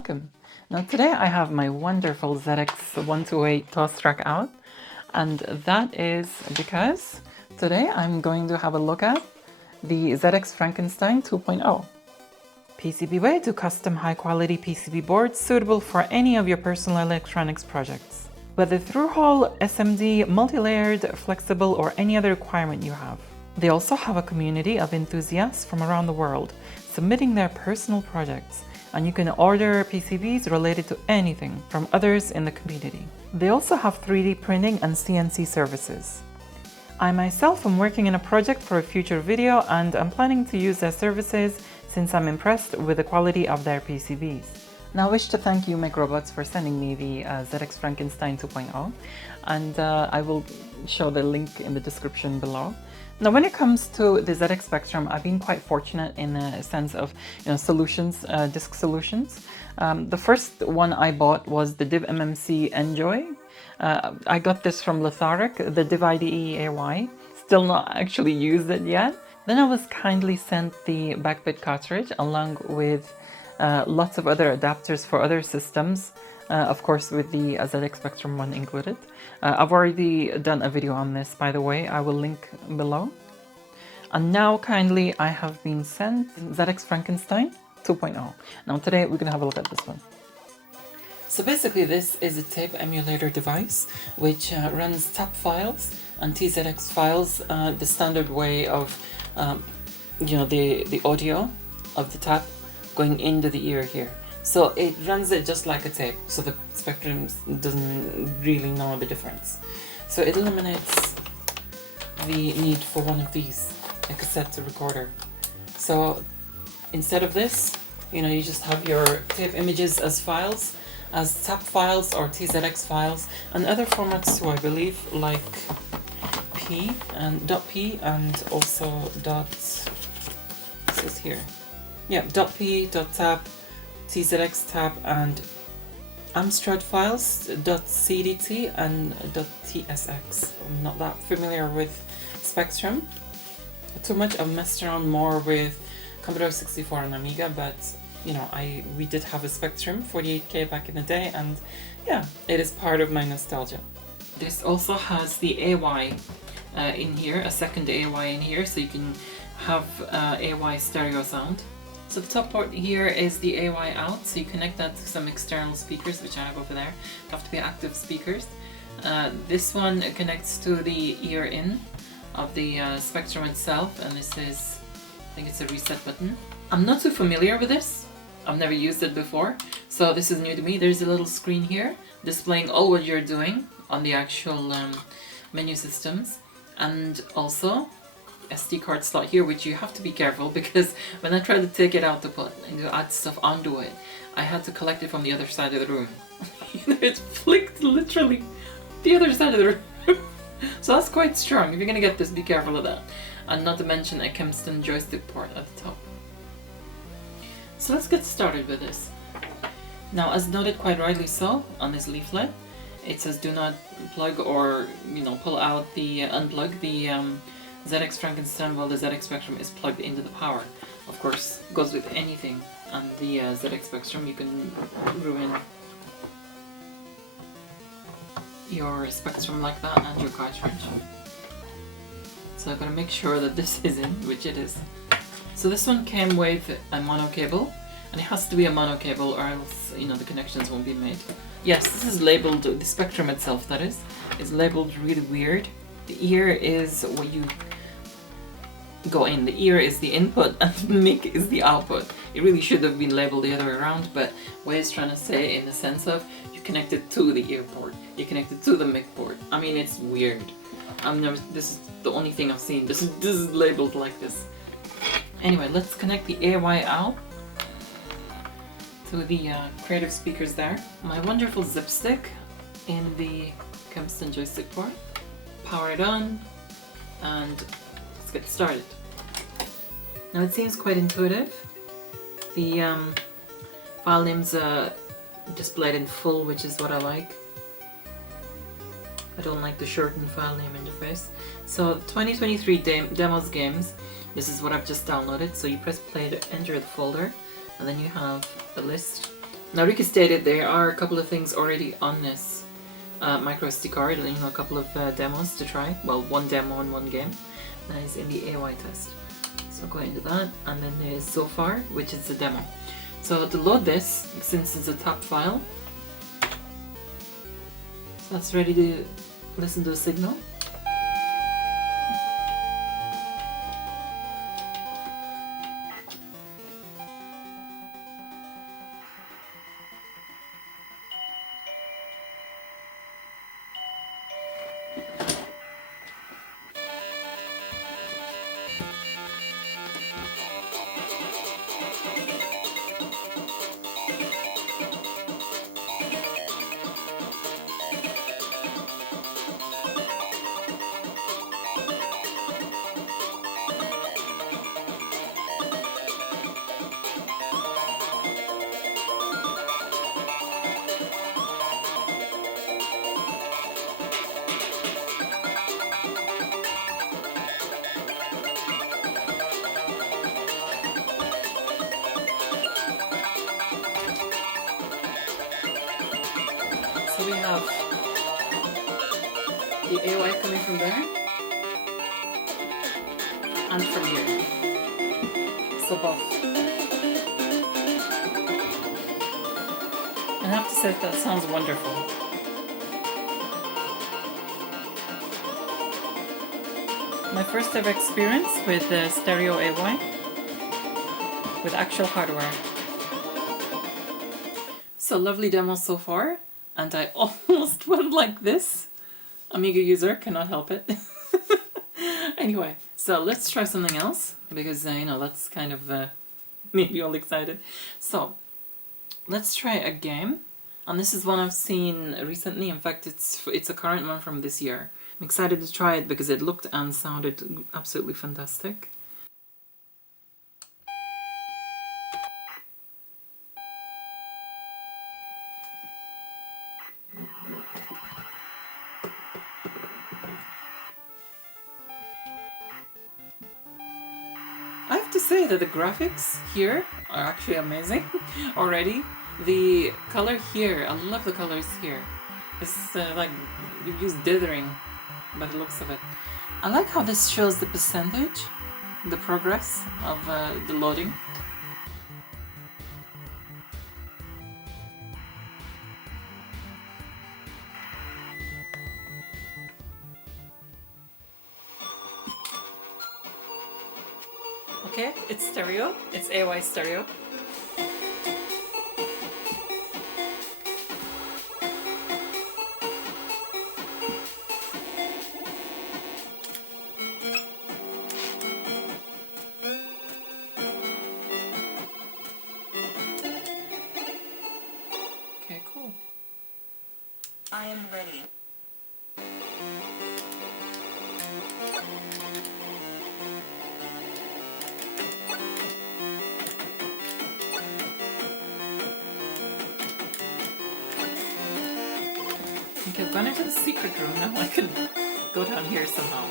welcome. Now today I have my wonderful ZX128 Toastrack out, and that is because today I'm going to have a look at the ZX Frankenstein 2.0. PCBWay to custom high-quality PCB boards suitable for any of your personal electronics projects. Whether through-hole, SMD, multi-layered, flexible, or any other requirement you have. They also have a community of enthusiasts from around the world submitting their personal projects, and you can order PCBs related to anything from others in the community. They also have 3D printing and CNC services. I myself am working in a project for a future video, and I'm planning to use their services since I'm impressed with the quality of their PCBs. Now I wish to thank you MicRobots for sending me the ZX Frankenstein 2.0, and I will show the link in the description below. Now when it comes to the ZX Spectrum, I've been quite fortunate in a sense of solutions, disk solutions. The first one I bought was the Div MMC Enjoy. I got this from Lethargic, the Div IDE AY. Still not actually used it yet. Then I was kindly sent the Backbit cartridge along with lots of other adapters for other systems, of course with the ZX Spectrum one included. I've already done a video on this, by the way, I will link below. And now kindly I have been sent ZX Frankenstein 2.0. Now today we're gonna have a look at this one. So basically this is a tape emulator device which runs tap files and TZX files the standard way of the audio of the tap going into the ear here. So it runs it just like a tape, so the Spectrum doesn't really know the difference. So it eliminates the need for one of these, a cassette recorder. So instead of this, you just have your tape images as files, as tap files or TZX files, and other formats too, I believe, like .p and also this is here. Yeah, .p, .tap, TZX tap, and Amstrad files, .cdt and .tsx. I'm not that familiar with Spectrum too much. I've messed around more with Commodore 64 and Amiga, but we did have a Spectrum 48K back in the day, and yeah, it is part of my nostalgia. This also has the AY in here, a second AY in here, so you can have AY stereo sound. So the top port here is the AY out, so you connect that to some external speakers, which I have over there. They have to be active speakers. This one connects to the ear in of the Spectrum itself, and this is, I think it's a reset button. I'm not too familiar with this. I've never used it before, so this is new to me. There's a little screen here displaying all what you're doing on the actual menu systems, and also SD card slot here, which you have to be careful because when I tried to take it out to add stuff onto it, I had to collect it from the other side of the room. It flicked literally the other side of the room. So that's quite strong. If you're gonna get this, be careful of that. And not to mention a Kempston joystick port at the top. So let's get started with this. Now, as noted quite rightly so on this leaflet, it says do not plug or pull out the unplug the ZX Frankenstein while the ZX Spectrum is plugged into the power. Of course, goes with anything on the ZX Spectrum. You can ruin your Spectrum like that and your cartridge. So I'm gonna make sure that this is in, which it is. So this one came with a mono cable, and it has to be a mono cable or else the connections won't be made. Yes, this is labeled, the Spectrum itself that is labeled really weird. The ear is what you go in. The ear is the input and the mic is the output. It really should have been labeled the other way around, but what it's trying to say in the sense of you connect it to the ear port, you connect it to the mic port. I mean, it's weird. This is the only thing I've seen. This is labeled like this. Anyway, let's connect the AY out to the creative speakers there. My wonderful zip stick in the Kempston joystick port. Power it on, and let's get started. Now it seems quite intuitive. The file names displayed in full, which is what I like. I don't like the shortened file name interface. So 2023 demos games, this is what I've just downloaded. So you press play to enter the folder, and then you have a list Now, Ricky stated there are a couple of things already on this micro SD card, and a couple of demos to try. Well, one demo and one game. That is in the AY test. So go into that, and then there's Jophar, which is the demo. So to load this, since it's a top file, that's ready to listen to a signal. So we have the AY coming from there and from here. So both. I have to say that sounds wonderful. My first ever experience with stereo AY with actual hardware. So lovely demo so far. And I almost went like this. Amiga user, cannot help it. Anyway, so let's try something else, because that's kind of made me all excited. So let's try a game, and this is one I've seen recently. In fact, it's a current one from this year. I'm excited to try it because it looked and sounded absolutely fantastic. I have to say that the graphics here are actually amazing already. The color here, I love the colors here. It's like we use dithering by the looks of it. I like how this shows the percentage, the progress of the loading. Okay, it's stereo. It's AY stereo. Okay, cool. I am ready. Okay, I've gone into the secret room. Now I can go down here somehow.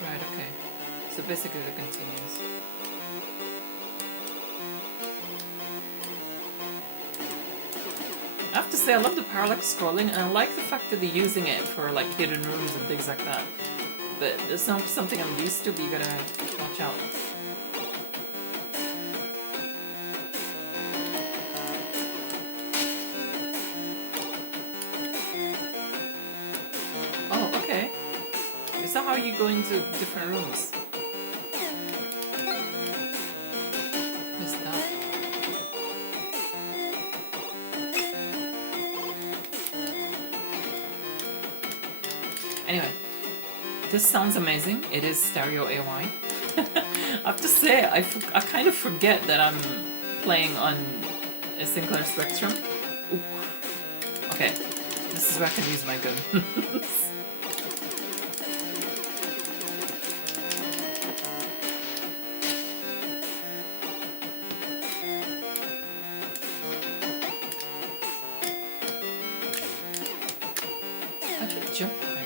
Right, okay. So basically it continues. I have to say I love the parallax scrolling, and I like the fact that they're using it for like hidden rooms and things like that. But it's not something I'm used to, but you gotta watch out. Oh, okay. Is that how you go into different rooms? Missed that. Anyway. This sounds amazing. It is stereo AY. I have to say, I kind of forget that I'm playing on a Sinclair Spectrum. Ooh. Okay, this is where I can use my gun. How do you jump higher?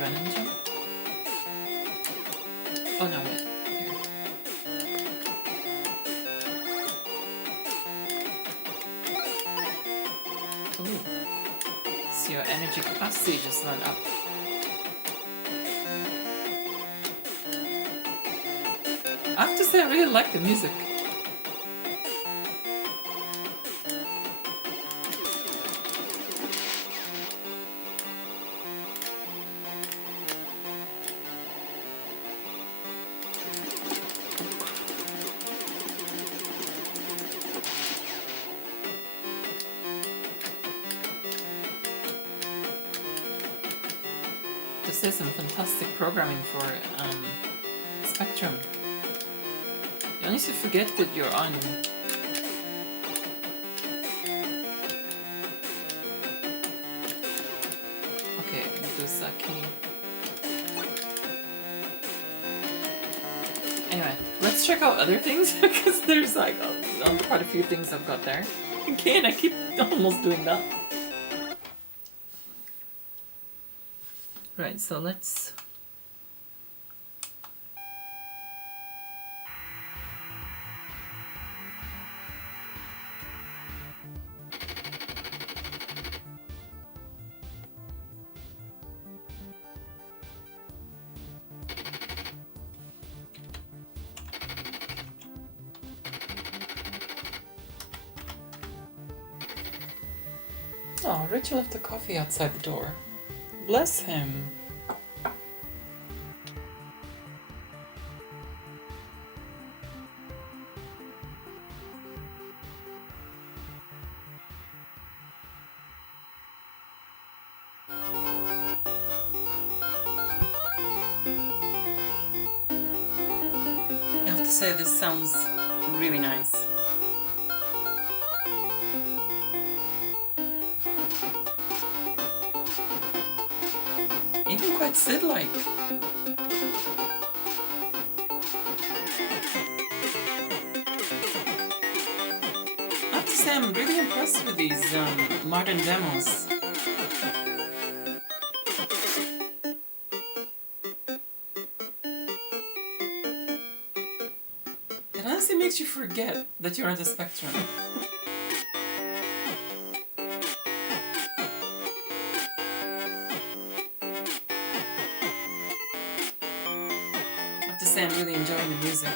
Run and jump? Oh no, wait. Here. Ooh. So your energy capacity just went up. I have to say, I really like the music. This is some fantastic programming for Spectrum. You only need to forget that you're on. Okay, there's a key. Anyway, let's check out other things because there's like quite a few things I've got there. Again, I keep almost doing that. Right, so let's... Oh, Richard left the coffee outside the door. Bless him. I have to say, this sounds really nice. Even quite Sid-like. I have to say, I'm really impressed with these modern demos. It honestly makes you forget that you're on the Spectrum. I'm really enjoying the music.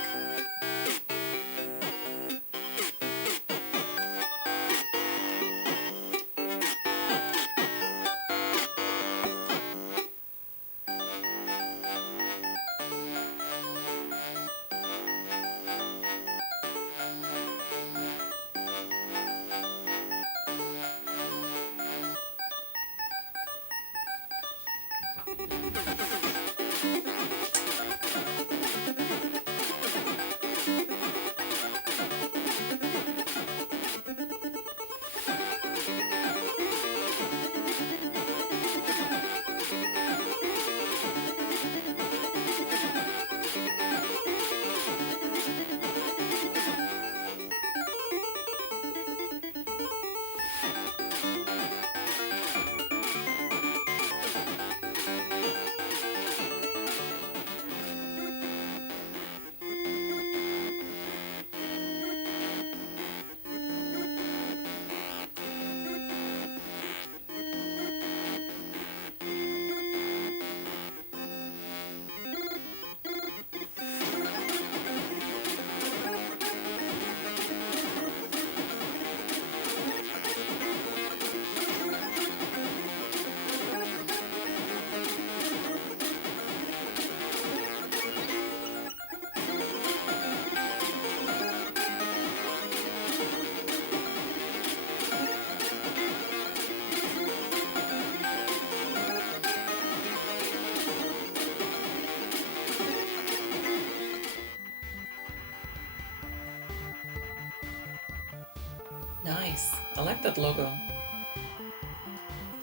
Nice. I like that logo.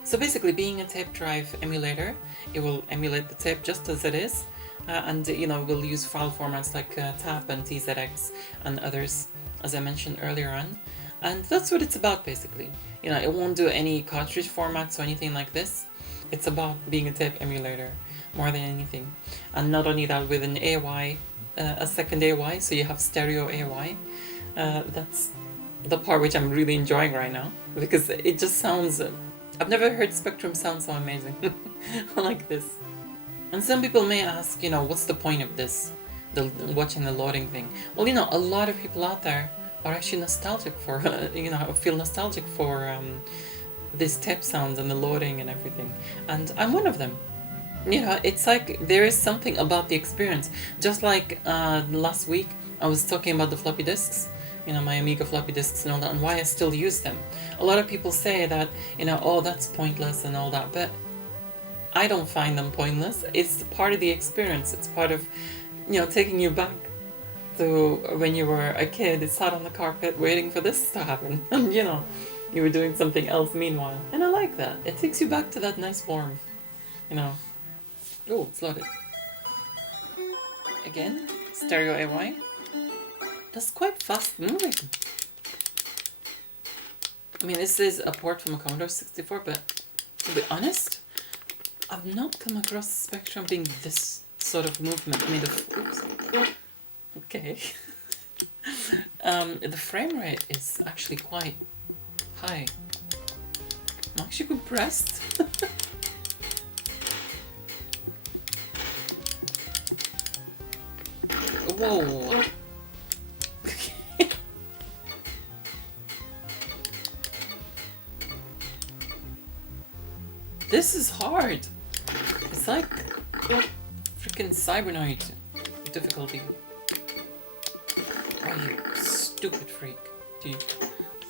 So basically, being a tape drive emulator, it will emulate the tape just as it is, and you know, we'll use file formats like TAP and TZX and others, as I mentioned earlier on. And that's what it's about, basically. You know, it won't do any cartridge formats or anything like this. It's about being a tape emulator. more than anything. And not only that, with an AY, a second AY, so you have stereo AY. That's the part which I'm really enjoying right now, because it just sounds... I've never heard Spectrum sound so amazing like this. And some people may ask, you know, what's the point of this? Watching the loading thing. Well, you know, a lot of people out there are actually nostalgic for, you know, feel nostalgic for these tape sounds and the loading and everything. And I'm one of them. You know, it's like there is something about the experience. Just like last week, I was talking about the floppy disks, you know, my Amiga floppy disks and all that, and why I still use them. A lot of people say that, you know, oh, that's pointless and all that, but I don't find them pointless. It's part of the experience. It's part of, you know, taking you back to when you were a kid, sat on the carpet waiting for this to happen, and you know, you were doing something else meanwhile. And I like that. It takes you back to that nice warmth, you know. Oh, it's loaded. Again, stereo AY. That's quite fast moving. I mean, this is a port from a Commodore 64, but to be honest, I've not come across the Spectrum being this sort of movement. I mean, oops. Okay. The frame rate is actually quite high. I'm actually impressed. Whoa. This is hard. It's like freaking Cybernoid difficulty. Oh, you stupid freak. Dude,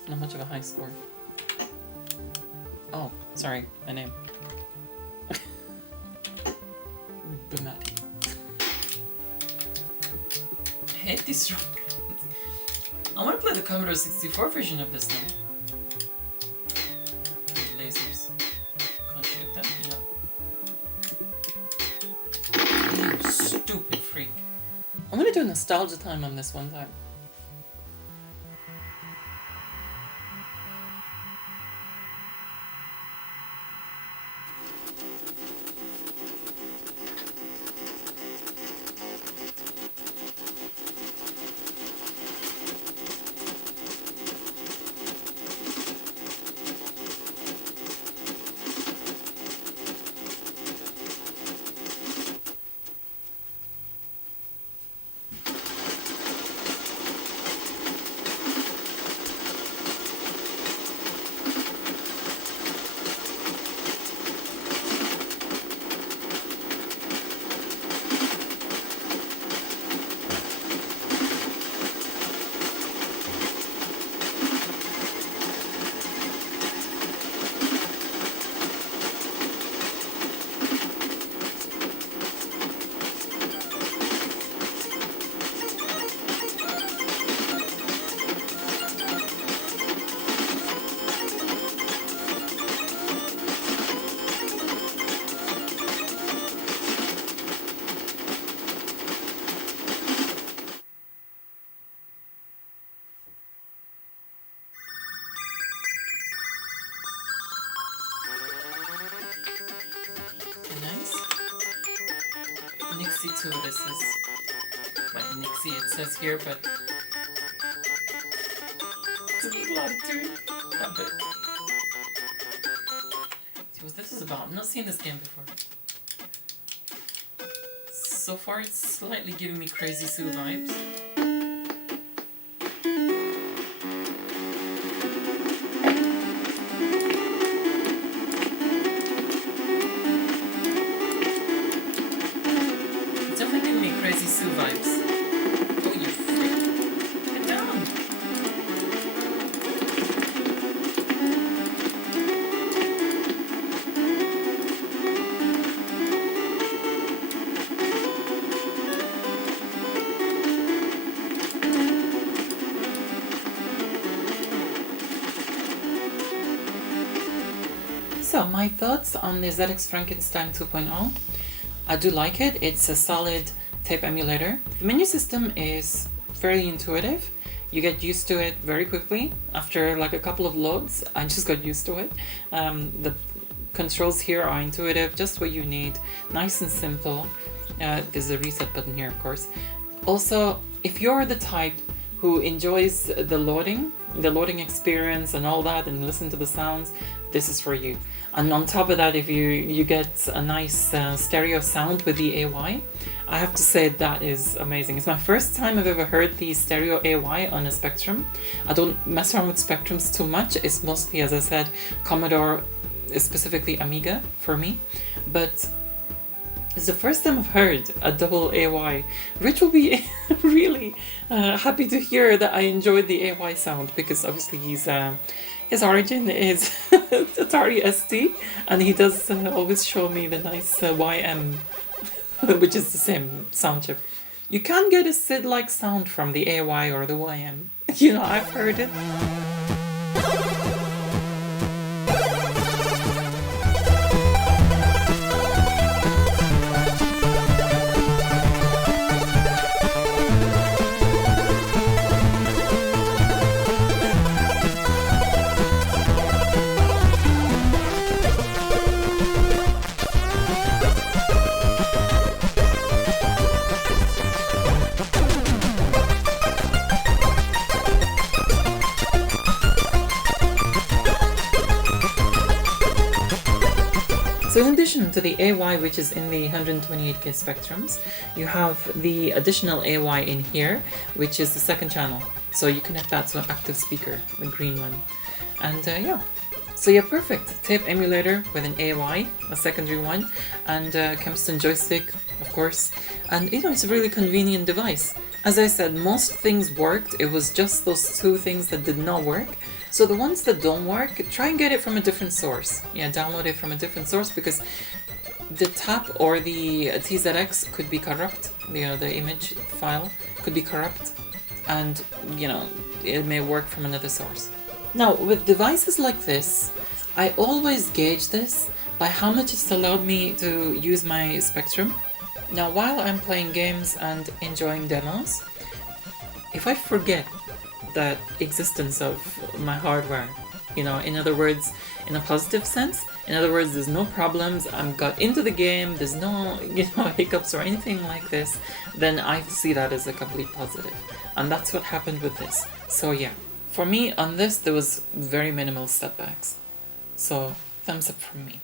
not much of a high score. Oh, sorry, my name. Bumati. I hate these strong. I want to play the Commodore 64 version of this now. Lasers. Can't shoot them? No. You stupid freak. I'm gonna do nostalgia time on this one time. Nixy too, this is... Like Nixy it says here, but... It's a little out of tune. A bit. See what this is about. I've not seen this game before. So far it's slightly giving me Crazy Sue vibes. So my thoughts on the ZX Frankenstein 2.0. I do like it. It's a solid tape emulator. The menu system is fairly intuitive. You get used to it very quickly. After like a couple of loads, I just got used to it. The controls here are intuitive, just what you need, nice and simple. There's a reset button here, of course. Also, if you're the type who enjoys the loading experience and all that, and listen to the sounds, this is for you. And on top of that, if you get a nice stereo sound with the AY, I have to say that is amazing. It's my first time I've ever heard the stereo AY on a Spectrum. I don't mess around with Spectrums too much. It's mostly, as I said, Commodore, specifically Amiga for me. But it's the first time I've heard a double AY. Rich will be really happy to hear that I enjoyed the AY sound, because obviously his origin is Atari ST, and he does always show me the nice YM, which is the same sound chip. You can get a SID-like sound from the AY or the YM. You know, I've heard it. So in addition to the AY, which is in the 128K Spectrums, you have the additional AY in here, which is the second channel. So you connect that to an active speaker, the green one. And yeah. So yeah, perfect. Tape emulator with an AY, a secondary one, and Kempston joystick, of course. And you know, it's a really convenient device. As I said, most things worked. It was just those two things that did not work. So the ones that don't work, try and get it from a different source. Yeah, download it from a different source, because the tap or the TZX could be corrupt. You know, the image file could be corrupt, and you know, it may work from another source. Now, with devices like this, I always gauge this by how much it's allowed me to use my Spectrum. Now, while I'm playing games and enjoying demos, if I forget the existence of my hardware, you know, in other words, in a positive sense, in other words, there's no problems, I'm got into the game, there's no, you know, hiccups or anything like this, then I see that as a complete positive. And that's what happened with this. So yeah, for me on this, there was very minimal setbacks. So thumbs up from me.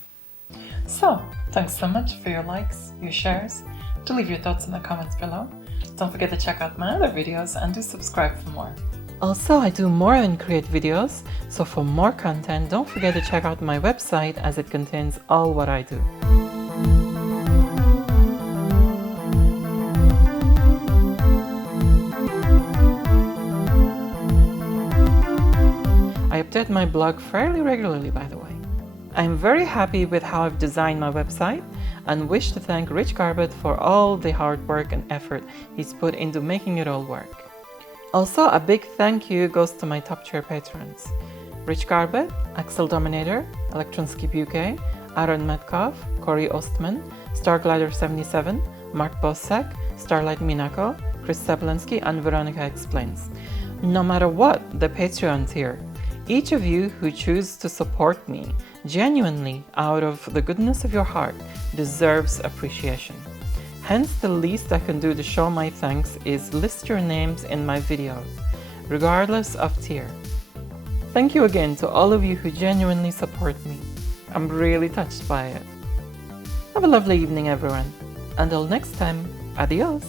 So, thanks so much for your likes, your shares. Do leave your thoughts in the comments below. Don't forget to check out my other videos and do subscribe for more. Also, I do more than create videos, so for more content, don't forget to check out my website, as it contains all what I do. I update my blog fairly regularly, by the way. I'm very happy with how I've designed my website, and wish to thank Rich Garbett for all the hard work and effort he's put into making it all work. Also, a big thank you goes to my top tier patrons: Rich Garbett, Axel Dominator, Electronskip UK, Aaron Metcalf, Corey Ostman, Starglider77, Mark Bosak, Starlight Minako, Chris Seblinski, and Veronica Explains. No matter what the Patreon tier, each of you who choose to support me genuinely out of the goodness of your heart deserves appreciation. Hence, the least I can do to show my thanks is list your names in my videos, regardless of tier. Thank you again to all of you who genuinely support me. I'm really touched by it. Have a lovely evening, everyone. Until next time, adios!